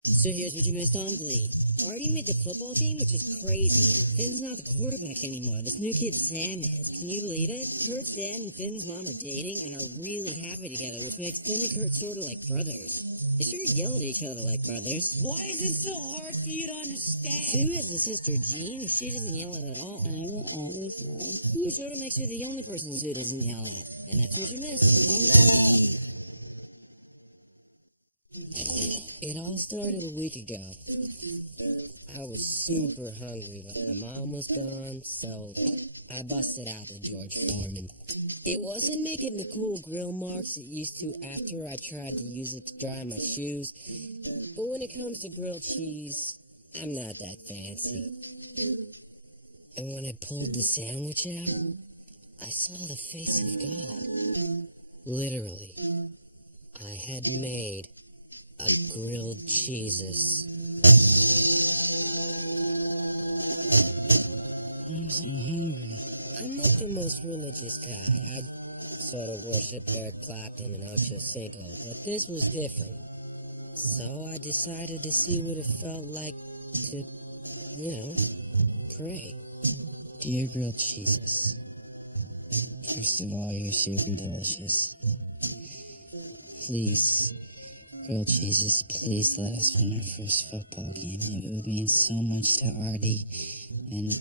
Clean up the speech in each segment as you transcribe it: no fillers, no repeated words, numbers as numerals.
So here's what you missed on Glee. Artie made the football team, which is crazy. Finn's not the quarterback anymore. This new kid Sam is. Can you believe it? Kurt's dad and Finn's mom are dating and are really happy together, which makes Finn and Kurt sort of like brothers. They sure yell at each other like brothers. Why is it so hard for you to understand? Sue has a sister, Jean, who she doesn't yell at all. I will always love you. Which sort of makes you the only person Sue doesn't yell at. And that's what you missed. It all started a week ago. I was super hungry, but my mom was gone, so I busted out the George Foreman. It wasn't making the cool grill marks it used to after I tried to use it to dry my shoes, but when it comes to grilled cheese, I'm not that fancy. And when I pulled the sandwich out, I saw the face of God. Literally, I had made a grilled cheeses. I'm so hungry. I'm not the most religious guy. I sort of worship Eric Clapton and Ocho Cinco, but this was different. So I decided to see what it felt like to, pray. Dear grilled cheeses, first of all, you're super delicious. Please, grilled cheeses, please let us win our first football game. It would mean so much to Artie, and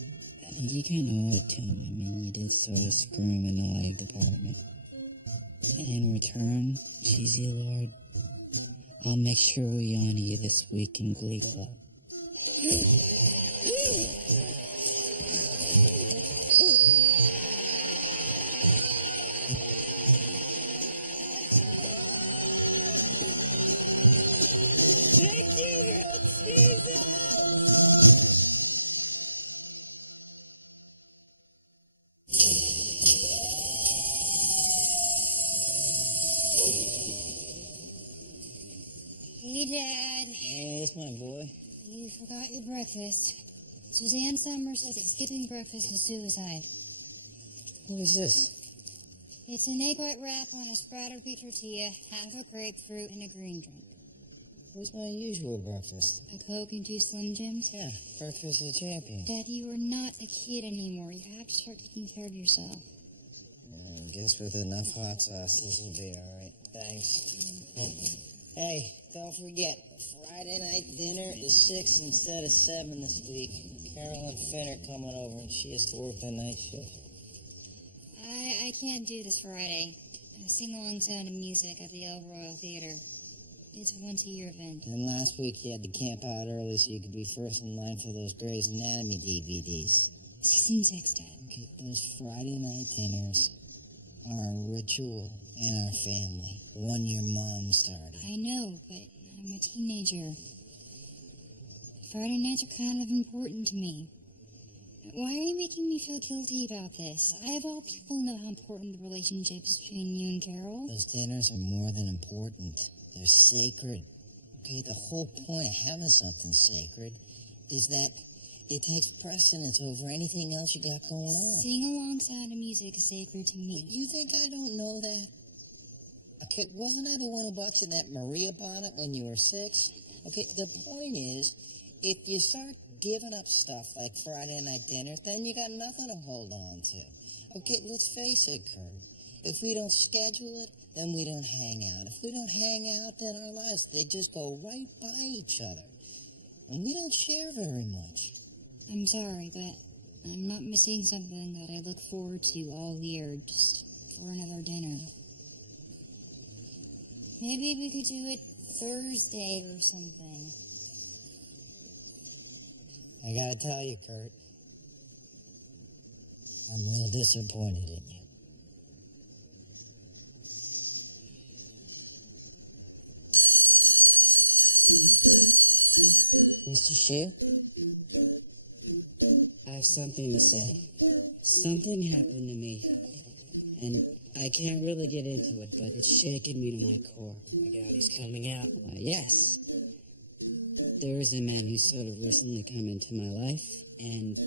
I think you kind of owe it to him. I mean, you did sort of screw him in the leg department. And in return, cheesy Lord, I'll make sure we honor you this week in Glee Club. Thank you, grilled cheeses! Hey, Dad. Hey, that's my boy. You forgot your breakfast. Suzanne Summers says that skipping breakfast is suicide. What is this? It's an egg white wrap on a sprouted beef tortilla, half a grapefruit, and a green drink. What's my usual breakfast? A Coke and 2 Slim Jims? Yeah, breakfast of the champion. Dad, you are not a kid anymore. You have to start taking care of yourself. I guess with enough hot sauce, this will be alright. Thanks. Hey, don't forget, Friday night dinner is 6 instead of 7 this week. Carol and Finn are coming over, and she has to work the night shift. I can't do this Friday. I sing along Sound of Music at the El Royal Theater. It's a once-a-year event. And last week you had to camp out early so you could be first in line for those Grey's Anatomy DVDs. Season 6, Dad. Okay, those Friday night dinners are a ritual in our family. The one your mom started. I know, but I'm a teenager. Friday nights are kind of important to me. Why are you making me feel guilty about this? I, of all people, know how important the relationship is between you and Carol. Those dinners are more than important. They're sacred. Okay, the whole point of having something sacred is that it takes precedence over anything else you got going on. Sing-along Sound of Music is sacred to me. You think I don't know that? Okay, wasn't I the one who bought you that Maria bonnet when you were 6? Okay, the point is, if you start giving up stuff like Friday night dinners, then you got nothing to hold on to. Okay, let's face it, Kurt. If we don't schedule it, then we don't hang out. If we don't hang out, then our lives, they just go right by each other. And we don't share very much. I'm sorry, but I'm not missing something that I look forward to all year just for another dinner. Maybe we could do it Thursday or something. I gotta tell you, Kurt, I'm real disappointed in you. Mr. Shue? I have something to say. Something happened to me, and I can't really get into it, but it's shaking me to my core. Oh my God, he's coming out. Yes. There is a man who's sort of recently come into my life, and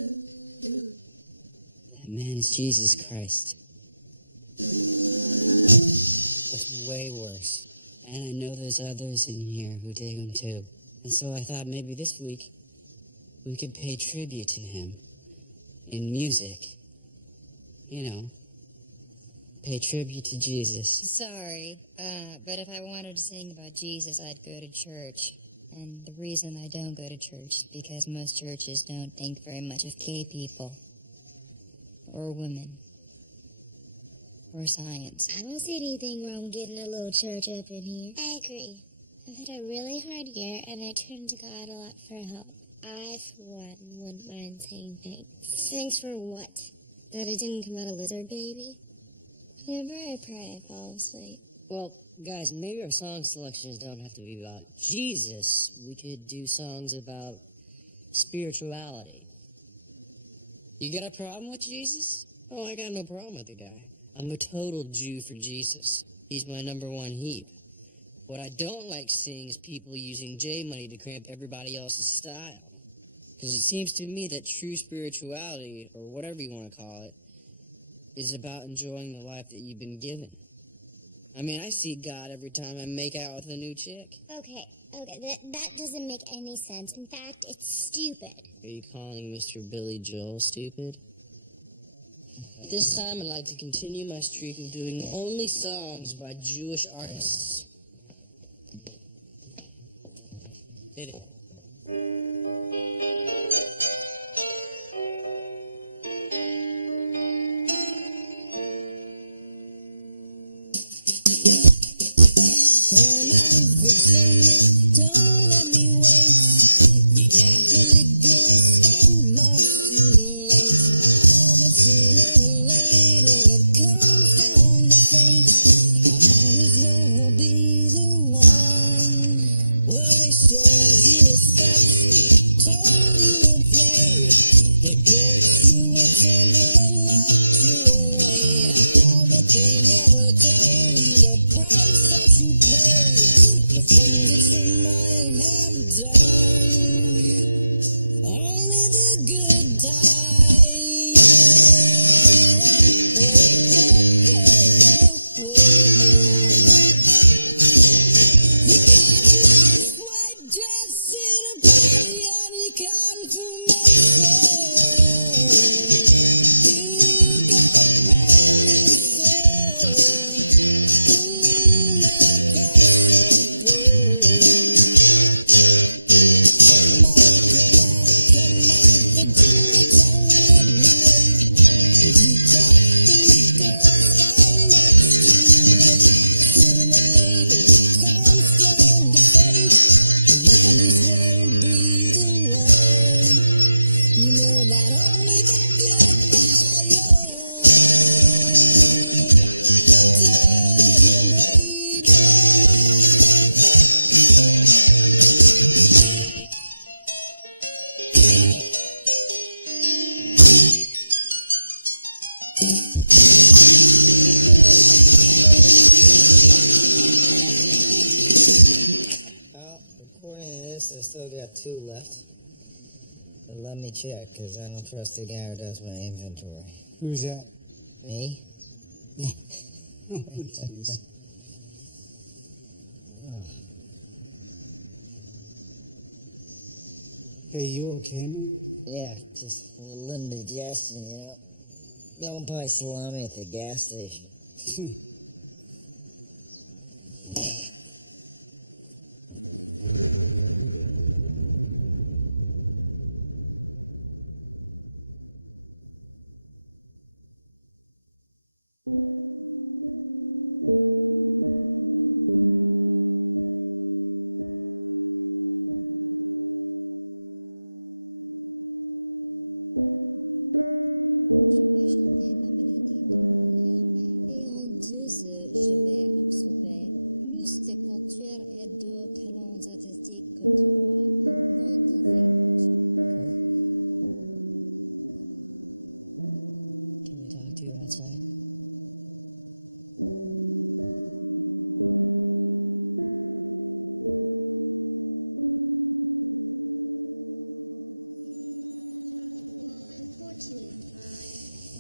that man is Jesus Christ. It's way worse. And I know there's others in here who dig him too. And so I thought maybe this week we could pay tribute to him in music. You know, pay tribute to Jesus. Sorry, but if I wanted to sing about Jesus, I'd go to church. And the reason I don't go to church is because most churches don't think very much of gay people. Or women. Or science. I don't see anything wrong getting a little church up in here. I agree. I've had a really hard year, and I turn to God a lot for help. I, for one, wouldn't mind saying thanks. Thanks for what? That I didn't come out a lizard baby? Whenever I pray, I fall asleep. Well, guys, maybe our song selections don't have to be about Jesus. We could do songs about spirituality. You got a problem with Jesus? Oh, I got no problem with the guy. I'm a total Jew for Jesus. He's my number one heap. What I don't like seeing is people using J money to cramp everybody else's style. Because it seems to me that true spirituality, or whatever you want to call it, is about enjoying the life that you've been given. I mean, I see God every time I make out with a new chick. Okay, that doesn't make any sense. In fact, it's stupid. Are you calling Mr. Billy Joel stupid? This time I'd like to continue my streak of doing only songs by Jewish artists. Hit it. Come on, Virginia, don't let me wait. You Catholic girls stand much too late. Oh, but sooner or later it comes down to fate. I might as well be the one. Well, they showed you a statue, told you to pray. They built you a temple and locked you away. Oh, but they never told you the price that you pay. The things that you might have done. Only the good die. You got a nice white dress and a party on your confirmation. You got a brand new soul. Ooh, like that's so cool. Come on, Virginia, don't let me wait. You Catholic girls got much too late. Sooner or later it comes down to fate. I might as well be the one. You know that only the good die young. Damn, baby. Well, according to this, I still got 2 left. But let me check, because I don't trust the guy who does my inventory. Who's that? Me? Oh, jeez. Hey, you okay, man? Yeah, just a little indigestion, you know. Don't buy salami at the gas station. Et en 2 heures, je vais absorber plus de culture et de talents artistiques que toi dans ta vie. Can we talk to you outside?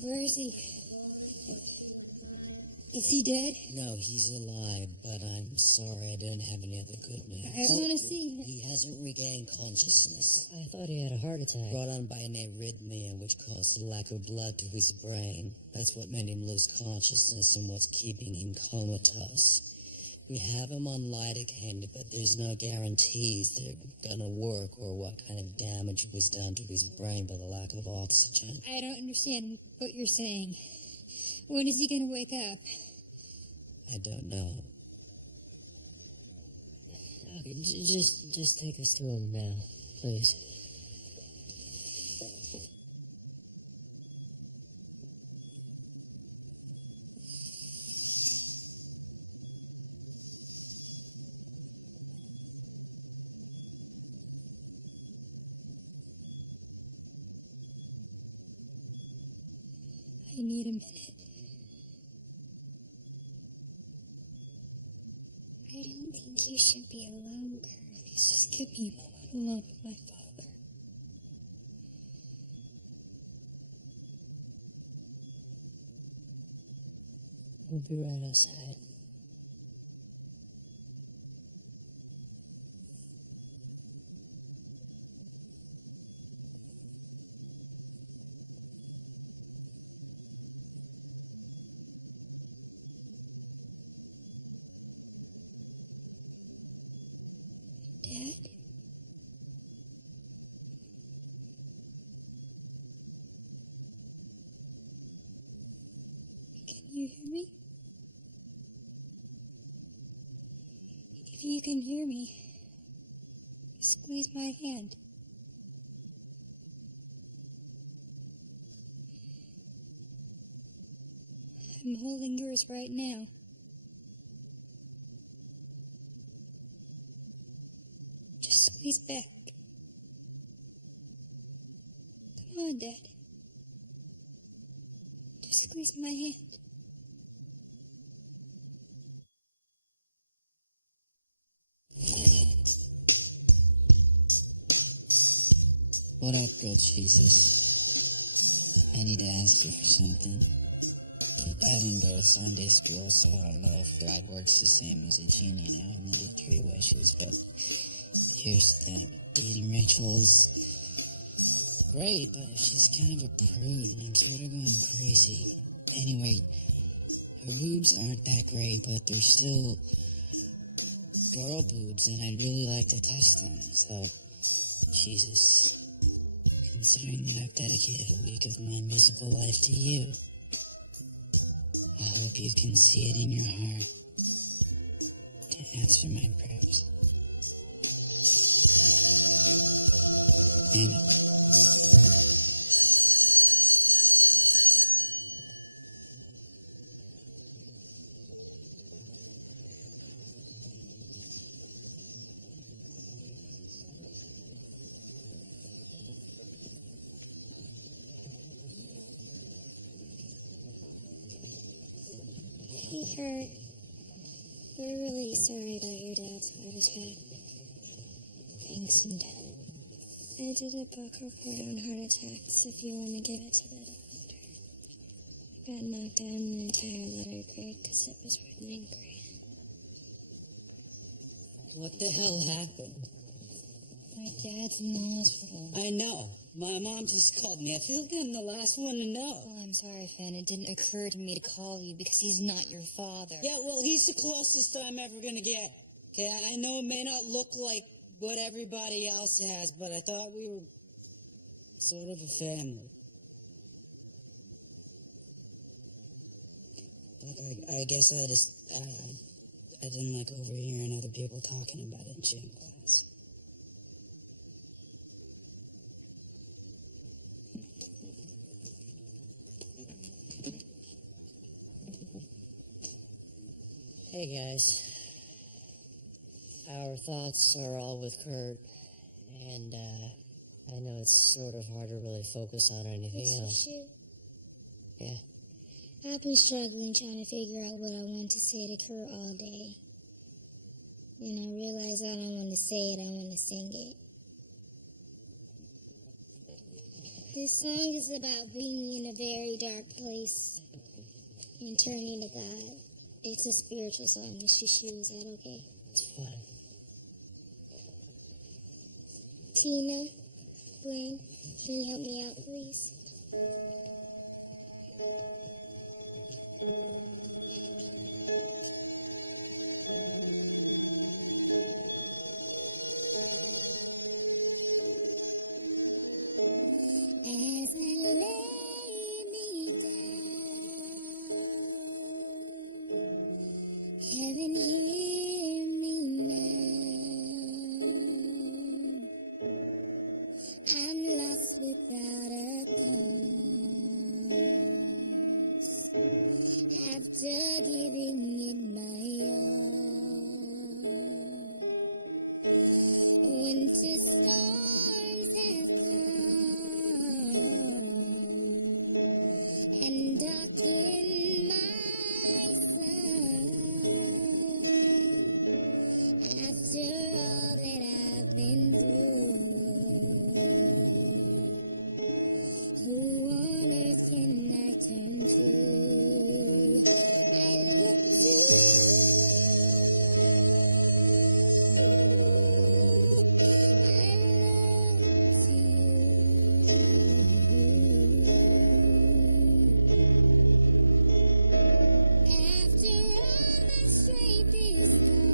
Where is he? Is he dead? No, he's alive, but I'm sorry I don't have any other good news. I want to see him. He hasn't regained consciousness. I thought he had a heart attack. Brought on by an arrhythmia, which caused a lack of blood to his brain. That's what made him lose consciousness and what's keeping him comatose. We have him on lidocaine, but there's no guarantees they're gonna work or what kind of damage was done to his brain by the lack of oxygen. I don't understand what you're saying. When is he going to wake up? I don't know. Okay, just take us to him now, please. I need a minute. I don't think you should be alone, Kurt. Please just give me a moment alone with my father. We'll be right outside. Dad? Can you hear me? If you can hear me, squeeze my hand. I'm holding yours right now. Just squeeze back. Come on, Dad. Just squeeze my hand. What up, girl Jesus? I need to ask you for something. I didn't go to Sunday school, so I don't know if God works the same as a genie now and they get 3 wishes, but here's the thing. Dating Rachel is great, but she's kind of a prude and I'm sort of going crazy. Anyway, her boobs aren't that great, but they're still girl boobs and I'd really like to touch them, so Jesus, considering that I've dedicated a week of my musical life to you, I hope you can see it in your heart to answer my prayers. Amen. Hey, Kurt. We're really sorry about your dad's heart attack. Thanks, and I did a book report on heart attacks if you want to give it to the doctor. I got knocked down an entire letter grade because it was written in Korean. What the hell happened? my dad's in the hospital. I know. My mom just called me. I feel like I'm the last one to know. Oh, I'm sorry, Finn. It didn't occur to me to call you because he's not your father. Yeah, well, he's the closest I'm ever gonna get. Okay, I know it may not look like what everybody else has, but I thought we were sort of a family. Look, I guess I just, I didn't like overhearing other people talking about it in gym class. Hey guys, our thoughts are all with Kurt, and I know it's sort of hard to really focus on anything else. Yeah. I've been struggling trying to figure out what I want to say to Kurt all day. And I realize I don't want to say it, I want to sing it. This song is about being in a very dark place. and turning to God. It's a spiritual song. Is that okay? It's fine. Tina, Gwen, can you help me out, please? As I lay me down, heaven hear me now. I'm lost without a cause. After giving it my all, winter storms have come and darkened my sun. After all that I've been through, who on earth can I turn to? I look to you. I look to you. After all my strength is gone,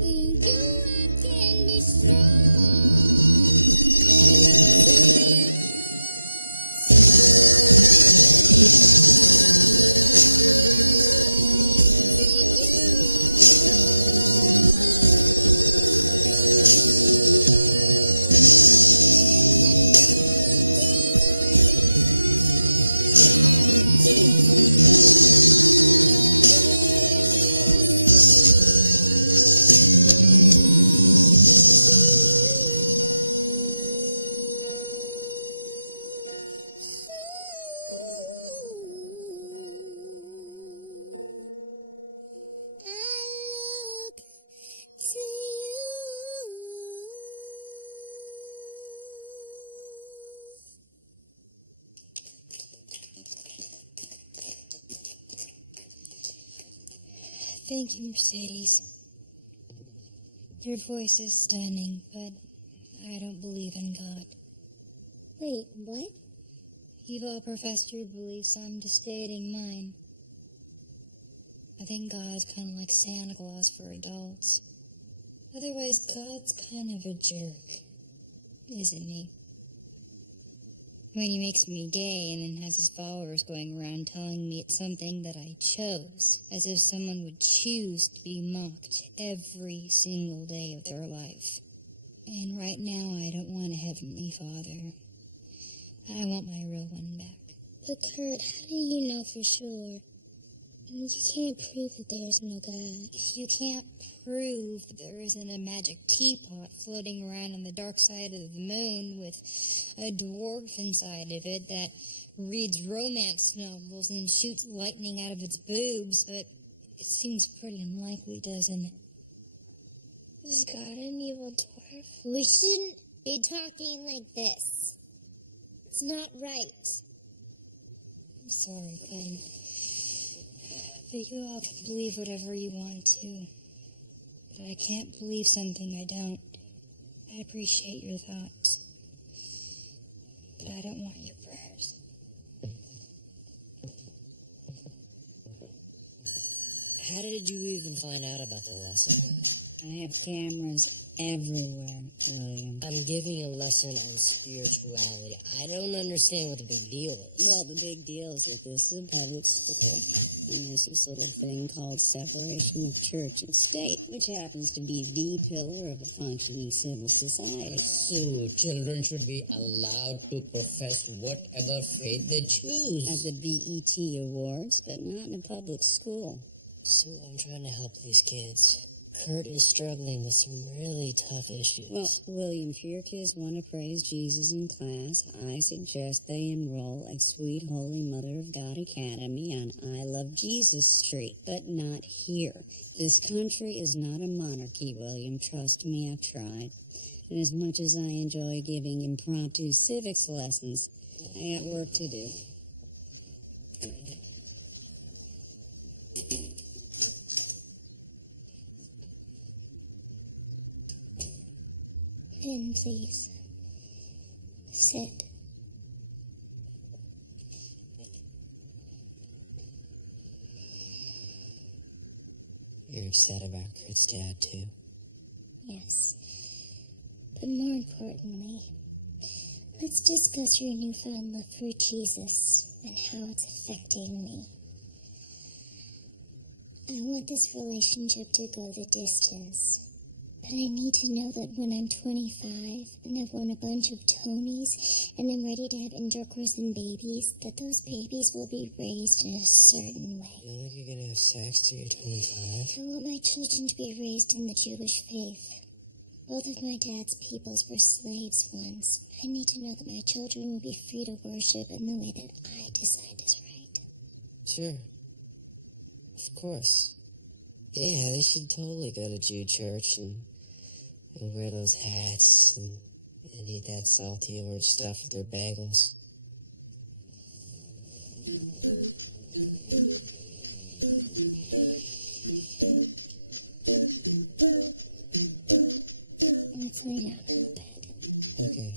in you I can be strong. I look to you. Thank you, Mercedes. Your voice is stunning, but I don't believe in God. Wait, what? You've all professed your beliefs, I'm just stating mine. I think God's kind of like Santa Claus for adults. Otherwise, God's kind of a jerk, isn't he? When he makes me gay and then has his followers going around telling me it's something that I chose, as if someone would choose to be mocked every single day of their life. And right now, I don't want a heavenly father. I want my real one back. But Kurt, how do you know for sure? You can't prove that there's no God. If you can't prove that there isn't a magic teapot floating around on the dark side of the moon with a dwarf inside of it that reads romance novels and shoots lightning out of its boobs, but it seems pretty unlikely, doesn't it? Is God an evil dwarf? We shouldn't be talking like this. It's not right. I'm sorry, Glenn. But you all can believe whatever you want to. But I can't believe something I don't. I appreciate your thoughts. But I don't want your prayers. How did you even find out about the lesson? I have cameras everywhere, William. I'm giving a lesson on spirituality. I don't understand what the big deal is. Well, the big deal is that this is a public school, and there's this little thing called separation of church and state, which happens to be the pillar of a functioning civil society. So, children should be allowed to profess whatever faith they choose. At the BET Awards, but not in a public school. So I'm trying to help these kids. Kurt is struggling with some really tough issues. Well, William, if your kids want to praise Jesus in class, I suggest they enroll at Sweet Holy Mother of God Academy on I Love Jesus Street, but not here. This country is not a monarchy, William. Trust me, I've tried. And as much as I enjoy giving impromptu civics lessons, I got work to do. Finn, please. Sit. You're upset about Kurt's dad, too? Yes. But more importantly, let's discuss your newfound love for Jesus and how it's affecting me. I want this relationship to go the distance. But I need to know that when I'm 25 and I've won a bunch of Tonys and I'm ready to have intercourse and babies, that those babies will be raised in a certain way. You don't think you're gonna have sex till you're 25? I want my children to be raised in the Jewish faith. Both of my dad's peoples were slaves once. I need to know that my children will be free to worship in the way that I decide is right. Sure. Of course. Yeah, they should totally go to Jew church and wear those hats and eat that salty orange stuff with their bagels. Let's lay down on the bed. Okay.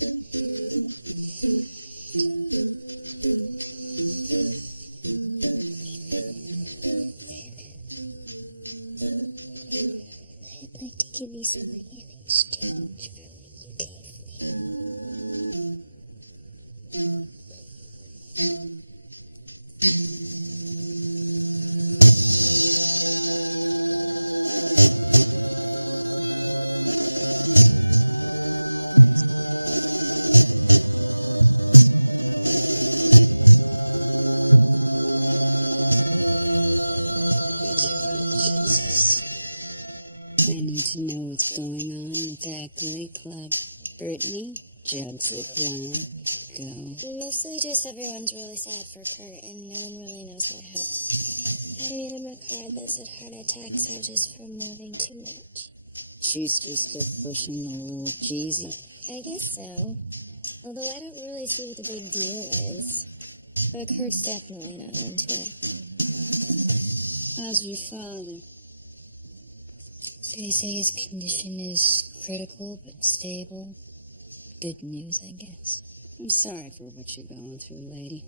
I'd like to give you something in exchange for what you gave me. I need to know what's going on with that Glee club. Brittany, Jugs the clown, go. Mostly just everyone's really sad for Kurt, and no one really knows how to help. I made him a card that said heart attacks are just from loving too much. She's just still pushing a little cheesy. I guess so. Although I don't really see what the big deal is. But Kurt's definitely not into it. How's your father? They say his condition is critical but stable. Good news, I guess. I'm sorry for what you're going through, lady.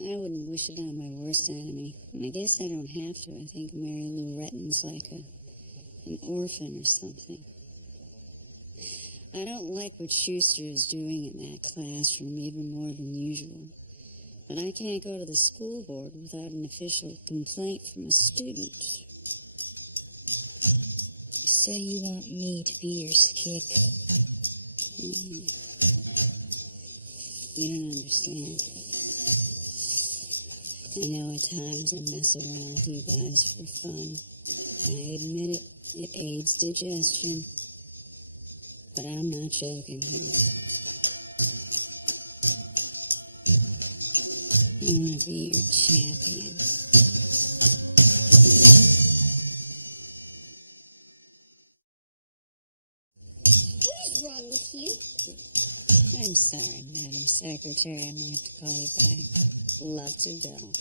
I wouldn't wish it on my worst enemy. And I guess I don't have to. I think Mary Lou Retton's like an orphan or something. I don't like what Schuster is doing in that classroom, even more than usual. But I can't go to the school board without an official complaint from a student. So you want me to be your scapegoat? You don't understand. I know at times I mess around with you guys for fun. I admit it, it aids digestion. But I'm not joking here. I want to be your champion. What is wrong with you? I'm sorry, Madam Secretary. I'm going to have to call you back. Love to Bill.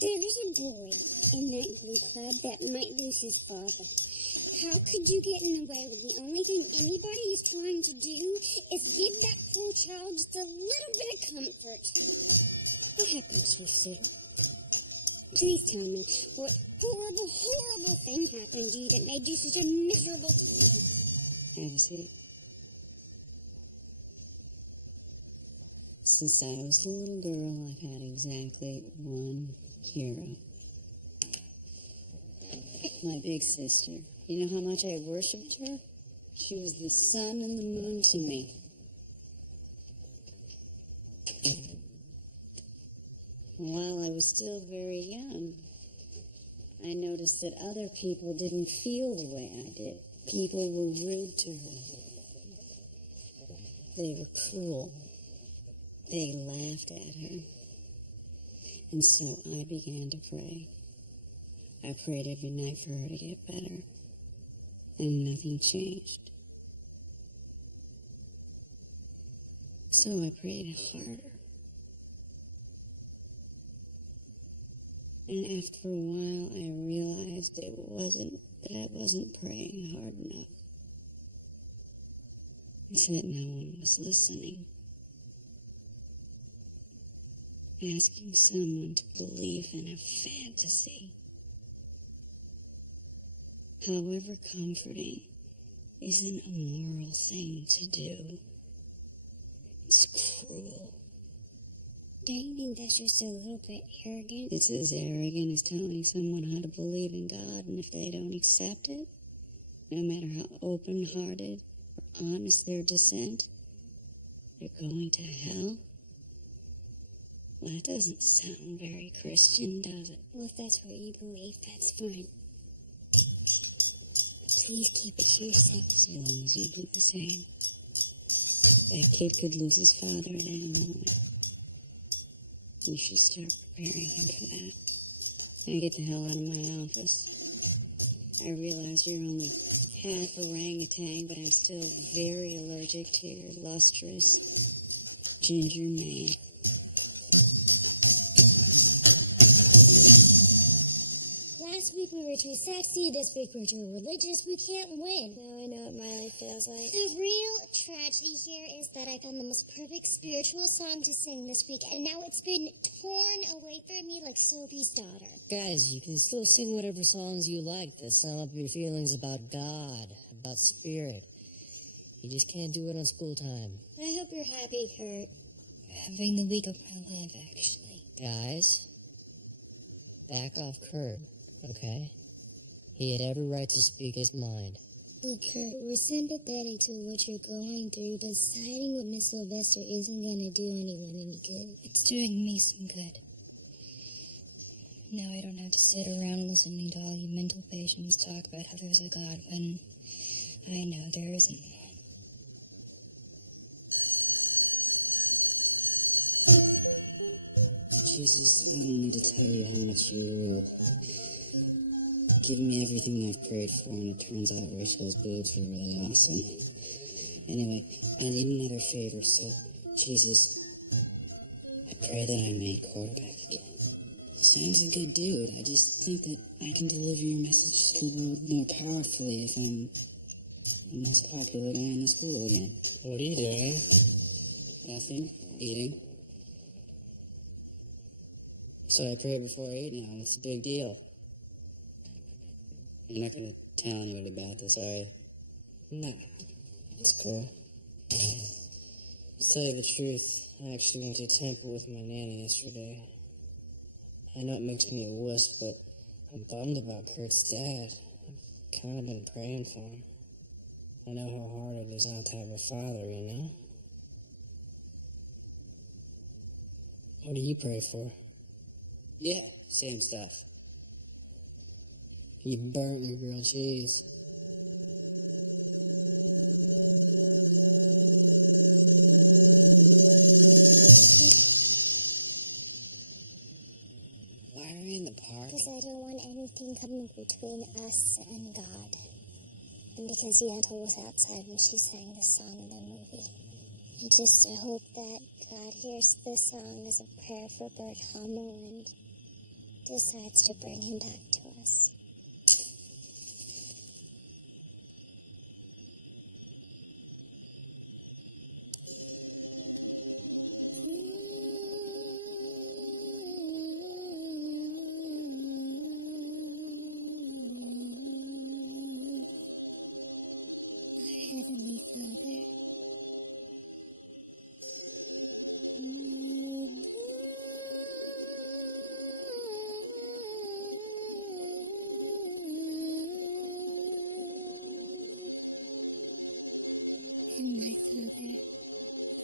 There's a boy in that Glee club that might lose his father. How could you get in the way when the only thing anybody is trying to do is give that poor child just a little bit of comfort? What happened, sister? Please tell me what horrible, horrible thing happened to you that made you such a miserable time. Have a seat. Since I was a little girl, I've had exactly one hero. My big sister. You know how much I worshipped her? She was the sun and the moon to me. While I was still very young, I noticed that other people didn't feel the way I did. People were rude to her. They were cruel. They laughed at her. And so I began to pray. I prayed every night for her to get better. And nothing changed. So I prayed harder. And after a while, I realized that I wasn't praying hard enough. It's that no one was listening. Asking someone to believe in a fantasy, however comforting, isn't a moral thing to do. It's cruel. Don't you think that's just a little bit arrogant? It's as arrogant as telling someone how to believe in God, and if they don't accept it, no matter how open-hearted or honest their dissent, they're going to hell. Well, that doesn't sound very Christian, does it? Well, if that's what you believe, that's fine. Please keep it to yourself. As long as you do the same. That kid could lose his father at any moment. You should start preparing him for that. Now get the hell out of my office. I realize you're only half orangutan, but I'm still very allergic to your lustrous ginger mane. Last week we were too sexy, this week we're too religious, we can't win. Now I know what my life feels like. The real tragedy here is that I found the most perfect spiritual song to sing this week, and now it's been torn away from me like Sophie's daughter. Guys, you can still sing whatever songs you like that sum up your feelings about God, about spirit. You just can't do it on school time. I hope you're happy, Kurt. Having the week of my life, actually. Guys, back off Kurt, okay? He had every right to speak his mind. Look, Kurt, we're sympathetic to what you're going through, but siding with Miss Sylvester isn't going to do anyone any good. It's doing me some good. Now I don't have to sit around listening to all you mental patients talk about how there's a God when I know there isn't one. Jesus, I don't need to tell you how much you rule. Give me everything I've prayed for, and it turns out Rachel's boobs are really awesome. Anyway, I need another favor, so, Jesus, I pray that I'm made quarterback again. Sam's a good dude. I just think that I can deliver your message just a little more powerfully if I'm the most popular guy in the school again. What are you doing? Nothing. Eating. So I prayed before I ate now. What's the big deal? You're not going to tell anybody about this, are you? No. It's cool. To tell you the truth, I actually went to temple with my nanny yesterday. I know it makes me a wuss, but I'm bummed about Kurt's dad. I've kind of been praying for him. I know how hard it is not to have a father, you know? What do you pray for? Yeah, same stuff. You burnt your grilled cheese. Why are we in the park? Because I don't want anything coming between us and God. And because Yantel was outside when she sang the song in the movie. I hope that God hears this song as a prayer for Bert Hummel and decides to bring him back to us. Our Heavenly Father, and my Father,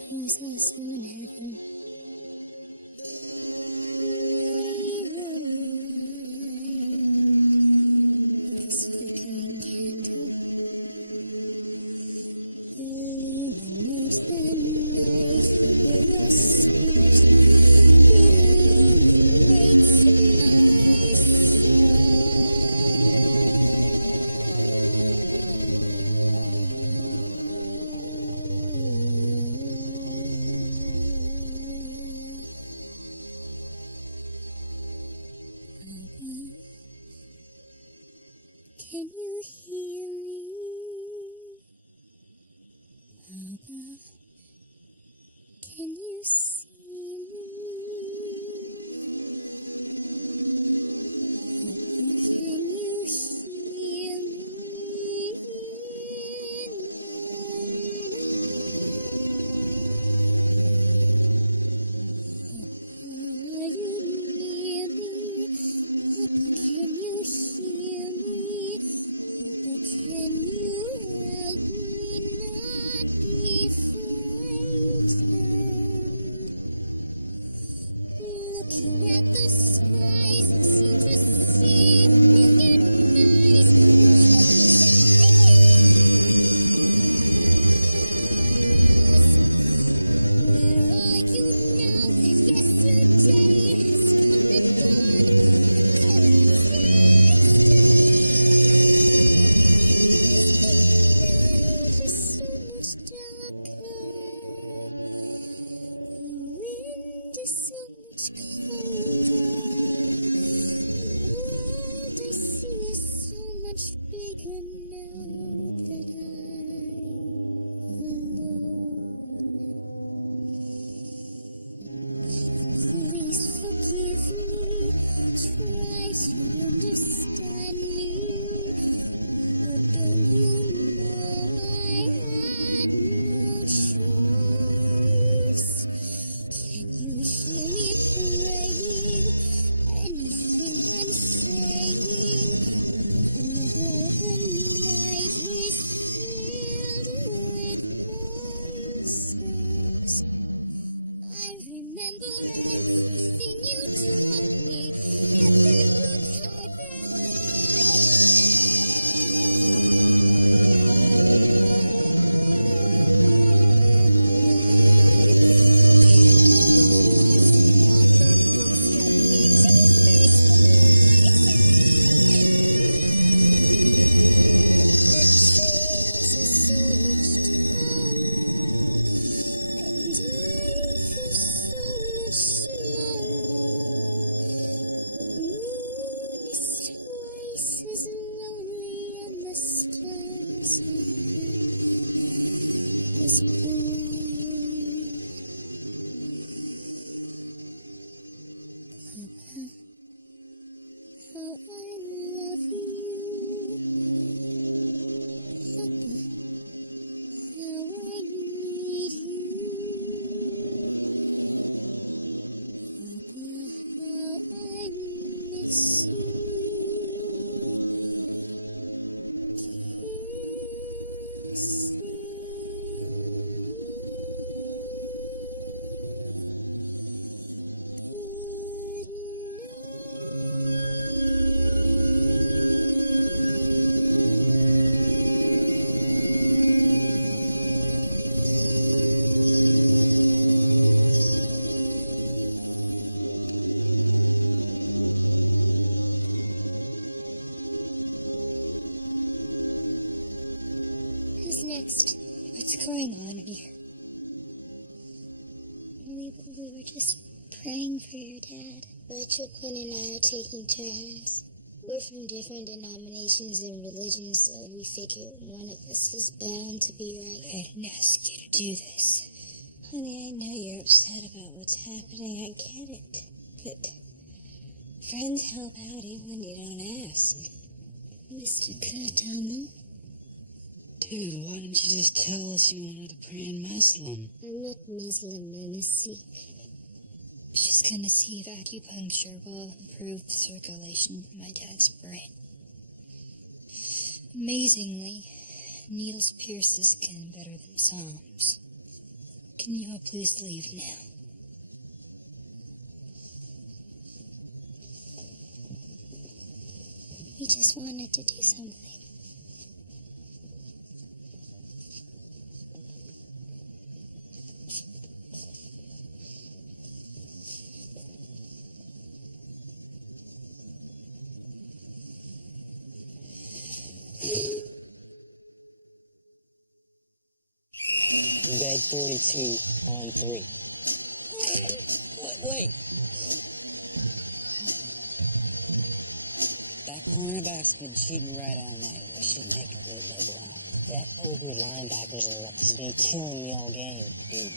who is also in heaven, may the light of this flickering candle illuminate the night with your spirit, illuminates my soul. can you hear me? Papa, can you see me? Papa, can you hear me? Are you near me? Papa, can you hear me? Papa, can you help me not be frightened? Looking at the skies, I seem to see a million eyes. Where are you now? Yesterday has come and gone. The night is so much darker. The wind is so much colder. The world I see is so much bigger now that I'm alone. Please forgive me. Try to understand me. But don't you know I had no choice? Can you hear me praying? Anything I'm saying? Even though the night is filled with voices, I remember everything you taught me, every book I've ever read. Can all the words and all the books help me to face the lies ahead? The trees are so much taller, and I feel so much smaller. The moon is twice as lonely, and the stars are as bright. Papa, how I love you. Papa, how I need you. Papa, how I miss you. Who's next? What's going on here? We were just praying for your dad. Rachel, Quinn, and I are taking turns. We're from different denominations and religions, so we figure one of us is bound to be right. I didn't ask you to do this. Honey, I know you're upset about what's happening. I get it. But friends help out even when you don't ask. Mr. Kurtama, Dude, why didn't you just tell us you wanted to pray in Muslim? I'm not Muslim, I'm a Sikh. She's gonna see if acupuncture will improve the circulation in my dad's brain. Amazingly, needles pierce the skin better than psalms. Can you all please leave now? We just wanted to do something. Bed 42 on 3. Wait. That cornerback's been cheating right all night. We should make a bootleg lock. That ogre linebacker's been killing me all game. Dude,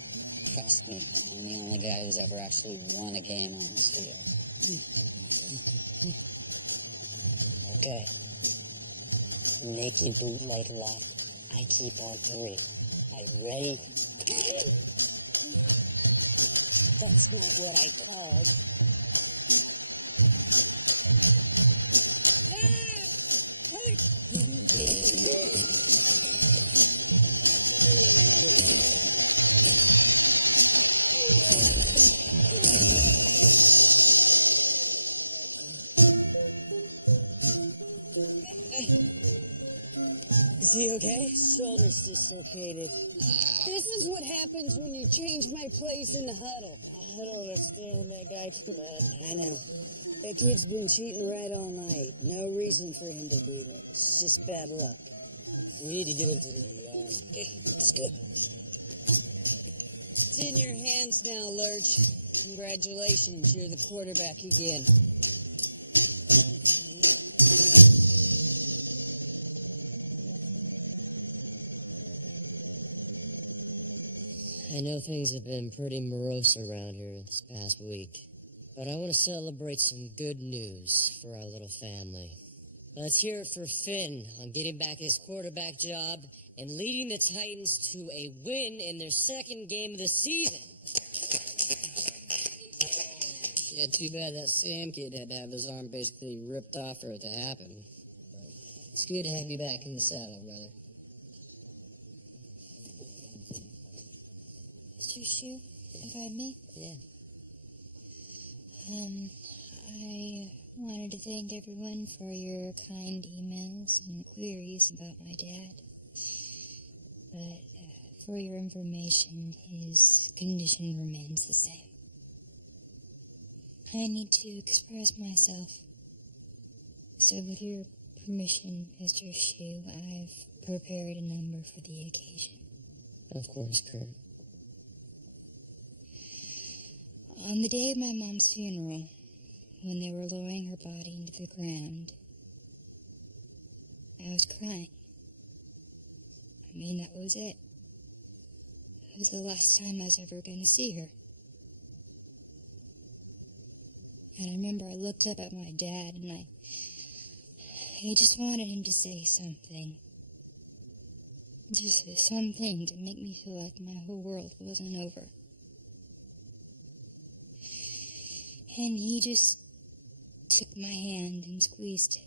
trust me, I'm the only guy who's ever actually won a game on this field. Okay. Naked bootleg left. I keep on 3. Are you ready? That's not what I called. Is he okay? Shoulder's dislocated. This is what happens when you change my place in the huddle. I don't understand that guy too much. I know. That kid's been cheating right all night. No reason for him to be there. It's just bad luck. We need to get into the ER. Okay, let's go. It's in your hands now, Lurch. Congratulations, you're the quarterback again. I know things have been pretty morose around here this past week, but I want to celebrate some good news for our little family. Let's hear it for Finn on getting back his quarterback job and leading the Titans to a win in their second game of the season. Yeah, too bad that Sam kid had to have his arm basically ripped off for it to happen. But it's good to have you back in the saddle, brother. Mr. Shu, invite me? Yeah. I wanted to thank everyone for your kind emails and queries about my dad. But for your information, his condition remains the same. I need to express myself. So with your permission, Mr. Shu, I've prepared a number for the occasion. Of course, Kurt. On the day of my mom's funeral, when they were lowering her body into the ground, I was crying. I mean, that was it. It was the last time I was ever going to see her. And I remember I looked up at my dad and I just wanted him to say something. Just something to make me feel like my whole world wasn't over. And he just took my hand and squeezed it.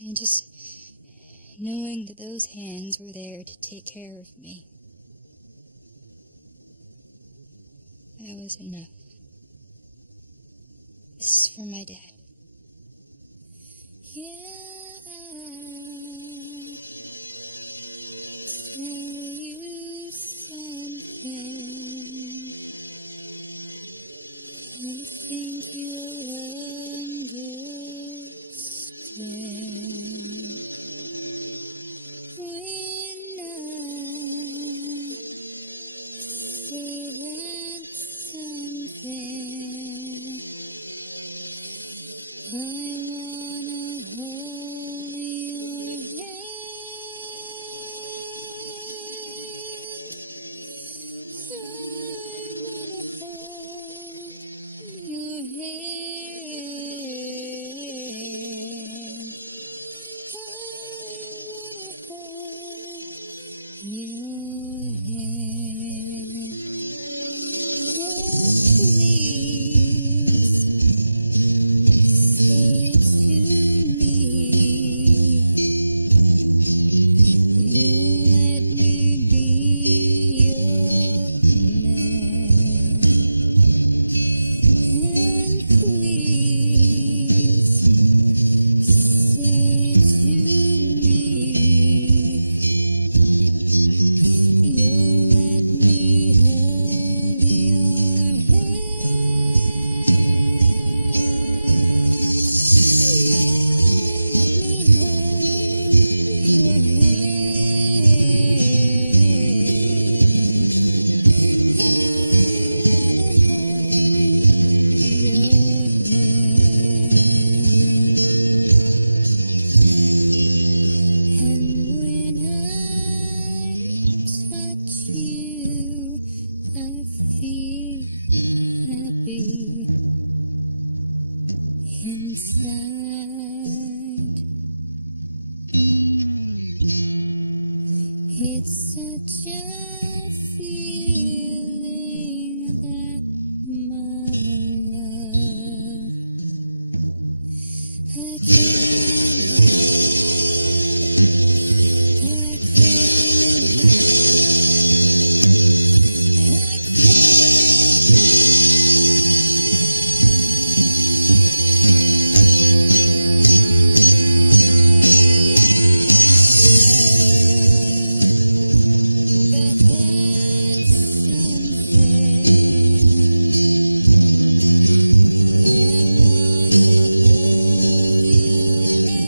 And just knowing that those hands were there to take care of me, that was enough. This is for my dad. Yeah, I tell you something. I think you'll understand when I say that something. It's such a feeling that my love I can't help, I can't help, I got that something. I wanna hold your hand.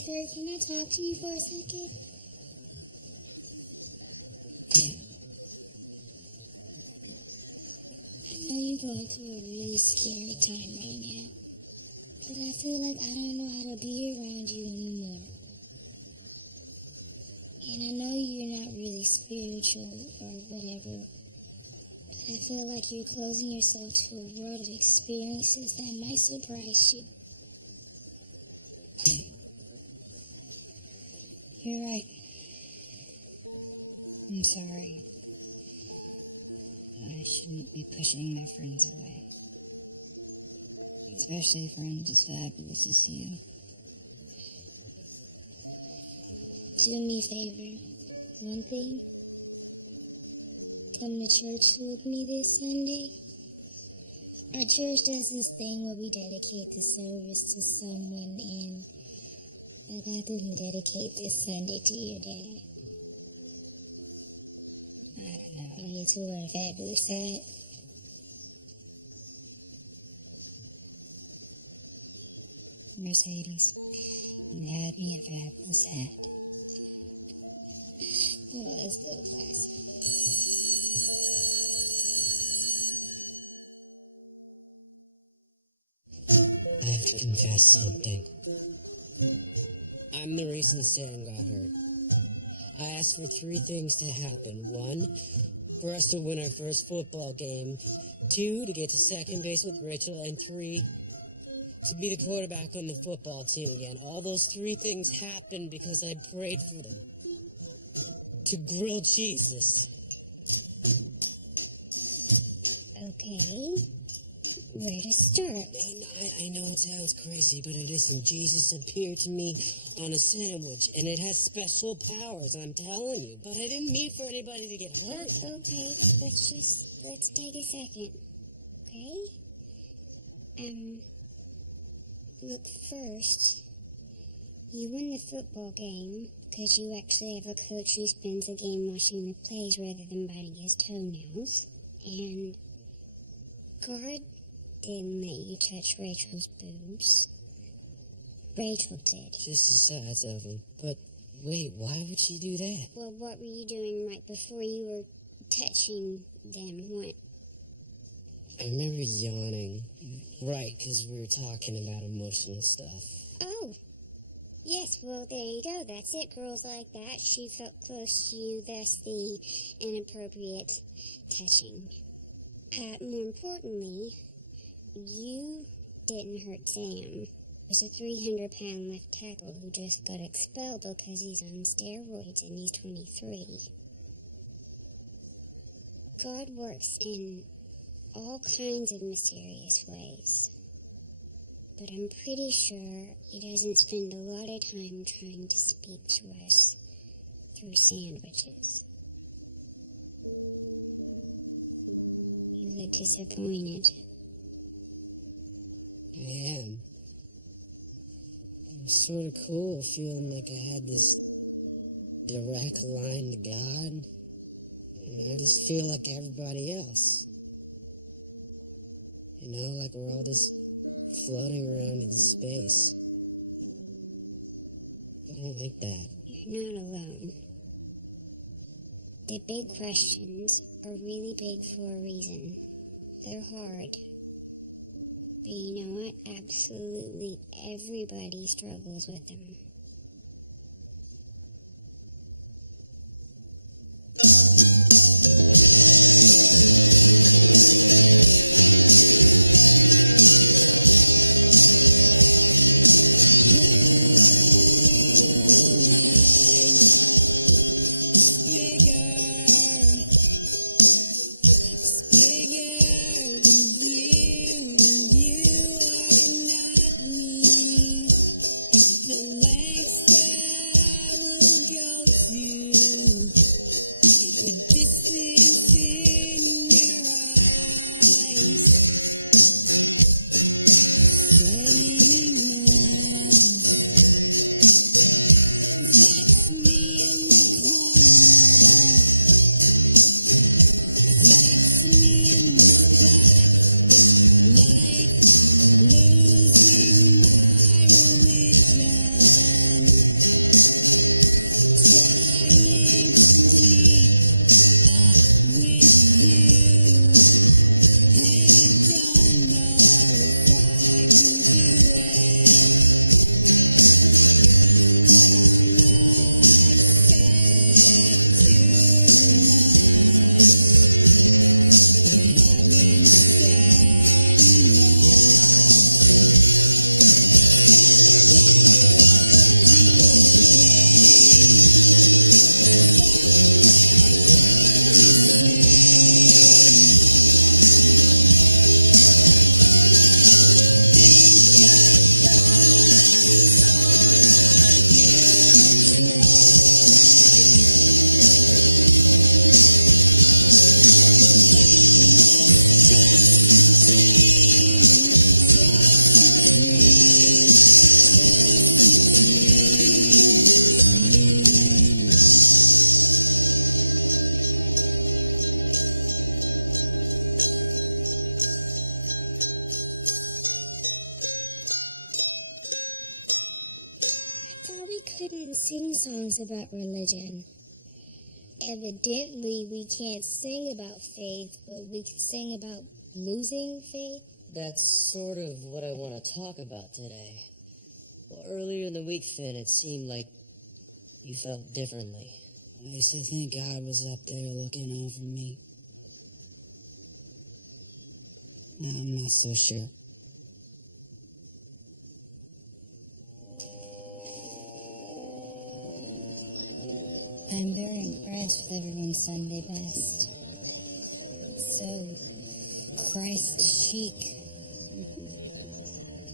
Kurt, can I talk to you for a second? I know you're going through a really scary time right now, but I feel like I don't know how to be around you anymore. And I know you're not really spiritual or whatever, but I feel like you're closing yourself to a world of experiences that might surprise you. You're right. I'm sorry. I shouldn't be pushing my friends away. Especially friends as fabulous as you. Do me a favor. One thing. Come to church with me this Sunday. Our church does this thing where we dedicate the service to someone, and I'd like to dedicate this Sunday to your dad. I don't know. Are you two wear a fabulous hat? Mercedes, you had me at fabulous hat. Oh, let's go, class. I have to confess something. I'm the reason Sam got hurt. I asked for 3 things to happen. 1, for us to win our first football game. 2, to get to second base with Rachel. And 3, to be the quarterback on the football team again. All those 3 things happened because I prayed for them. To grill Jesus. Okay. Where to start? I know it sounds crazy, but it isn't. Jesus appeared to me on a sandwich, and it has special powers, I'm telling you. But I didn't mean for anybody to get hurt. Okay, let's take a second. Okay? Look, first, you win the football game because you actually have a coach who spends the game watching the plays rather than biting his toenails. And God didn't let you touch Rachel's boobs. Rachel did. Just the size of them. But wait, why would she do that? Well, what were you doing right before you were touching them? What? I remember yawning. Right, because we were talking about emotional stuff. Oh. Yes, well, there you go. That's it, girls like that. She felt close to you, thus the inappropriate touching. More importantly, you didn't hurt Sam. There's a 300-pound left tackle who just got expelled because he's on steroids and he's 23. God works in all kinds of mysterious ways. But I'm pretty sure he doesn't spend a lot of time trying to speak to us through sandwiches. You look disappointed. I am. It was sort of cool feeling like I had this direct line to God. And I just feel like everybody else. You know, like we're all just floating around in space. I don't like that. You're not alone. The big questions are really big for a reason. They're hard. But you know what? Absolutely everybody struggles with them. I thought we couldn't sing songs about religion. Evidently, we can't sing about faith, but we can sing about losing faith. That's sort of what I want to talk about today. Well, earlier in the week, Finn, it seemed like you felt differently. I used to think God was up there looking over me. Now I'm not so sure. I'm very impressed with everyone's Sunday best. It's so Christ chic.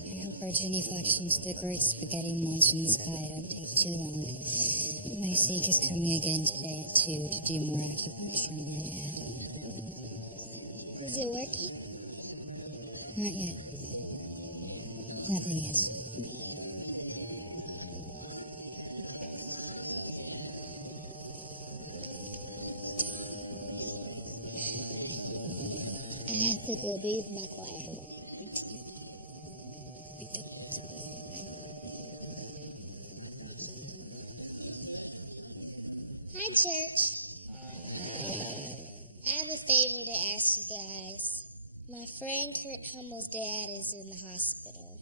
I hope our genuflections to the great spaghetti monster in the sky don't take too long. My Sikh is coming again today at 2 to do more acupuncture on my dad. Is it working? Not yet. Nothing is. I have to go be with my choir. Hi, church. I have a favor to ask you guys. My friend Kurt Hummel's dad is in the hospital,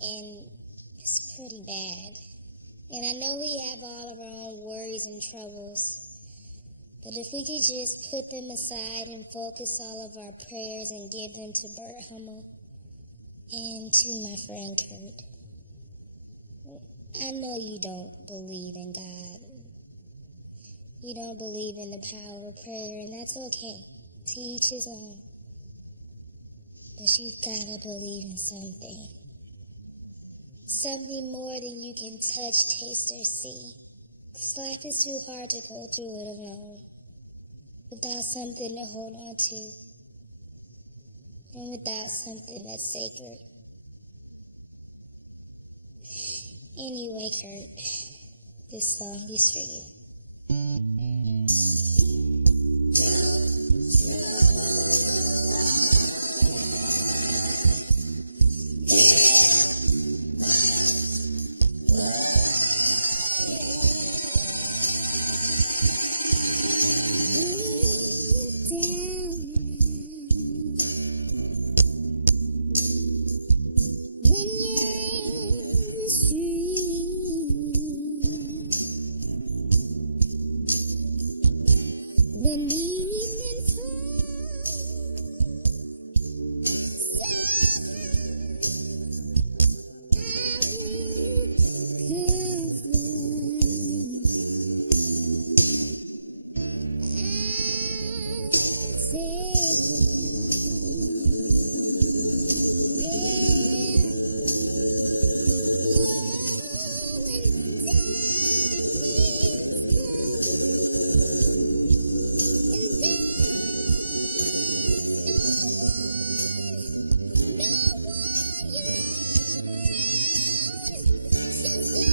and it's pretty bad. And I know we have all of our own worries and troubles, but if we could just put them aside and focus all of our prayers and give them to Bert Hummel and to my friend Kurt. I know you don't believe in God. You don't believe in the power of prayer, and that's okay. To each his own. But you've got to believe in something. Something more than you can touch, taste, or see. 'Cause life is too hard to go through it alone. Without something to hold on to. And without something that's sacred. Anyway, Kurt, this song is for you. when the evening falls, so I will come flying. I'll take you high, yeah. Whoa, when darkness comes, and there's no one you're around, just like a bridge over troubled waters.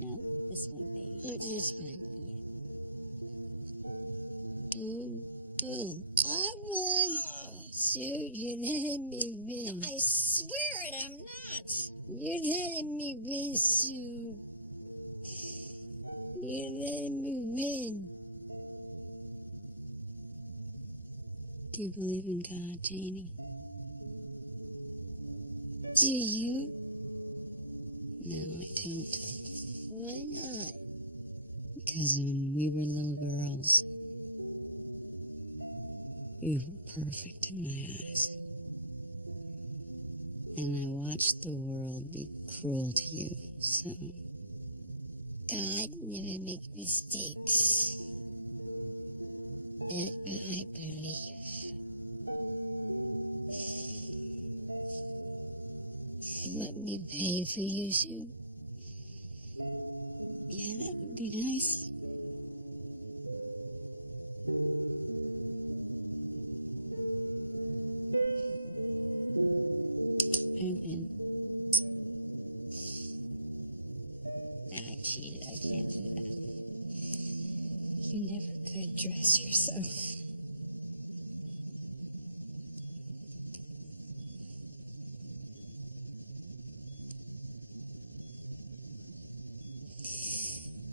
No, this one, baby. Oh, this one. Boom, boom. I won. So you're letting me win. I swear it, I'm not. You're letting me win, Sue. You're letting me win. Do you believe in God, Janie? Do you? No, I don't. Why not? Because when we were little girls, you were perfect in my eyes. And I watched the world be cruel to you, so God never makes mistakes. That's what I believe. You want me to pay for you, Sue? yeah, that would be nice. I win. I cheated. I can't do that. You never could dress yourself.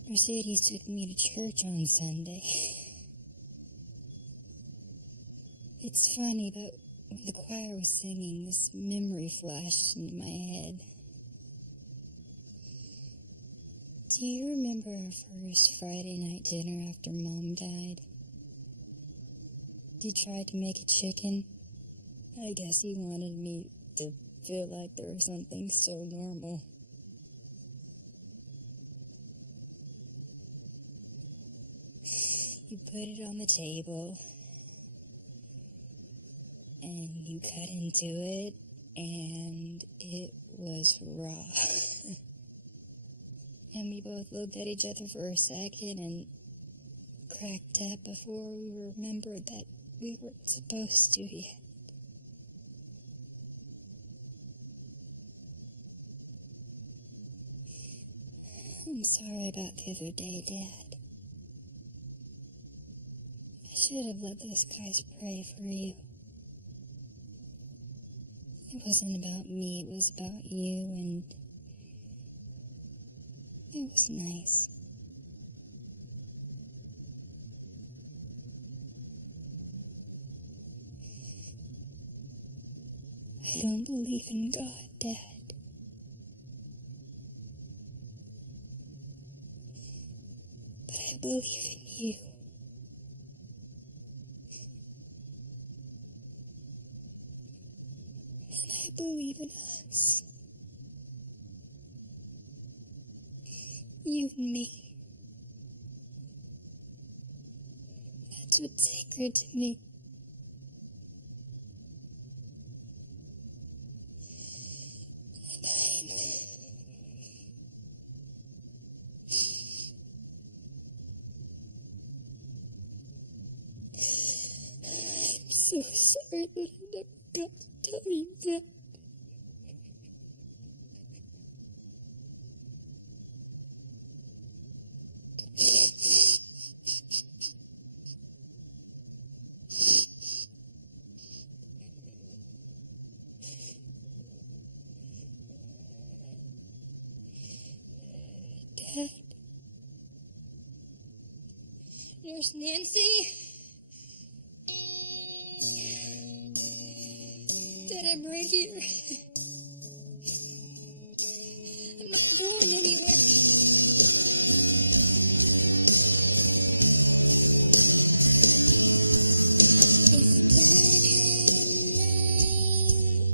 Mercedes took me to church on Sunday. It's funny, but when the choir was singing, this memory flashed into my head. Do you remember our first Friday night dinner after Mom died? You tried to make a chicken. I guess you wanted me to feel like there was something so normal. You put it on the table, and you cut into it, and it was raw. And we both looked at each other for a second and cracked up before we remembered that we weren't supposed to yet. I'm sorry about the other day, Dad. I should have let those guys pray for you. It wasn't about me, it was about you, and it was nice. I don't believe in God, Dad. But I believe in you. And I believe in us. You and me. That's what's sacred to me. I'm so sorry that I never got to tell you that. Dad. Nurse Nancy? Dad, I'm right here. I'm not going anywhere. If God had a name,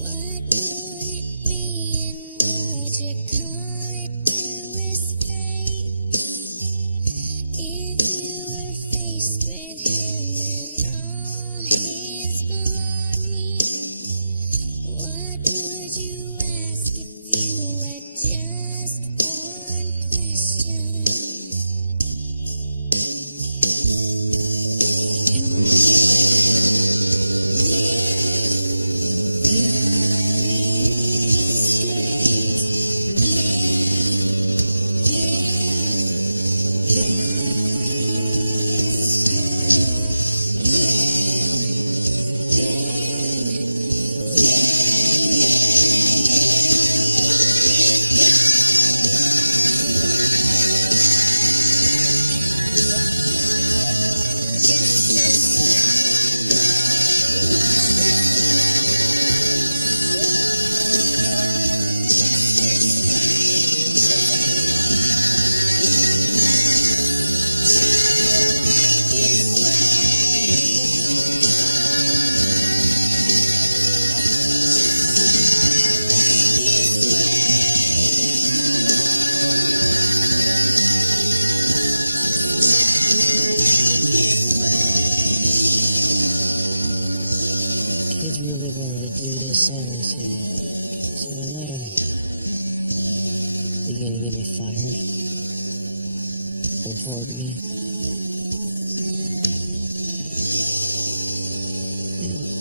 what would it be and would you call it to his face? If you were faced with him and all his glory, what would you ask if you had just one question? And Kids really wanted to do this song, so I let them. You gonna get me fired? Report me? Yeah.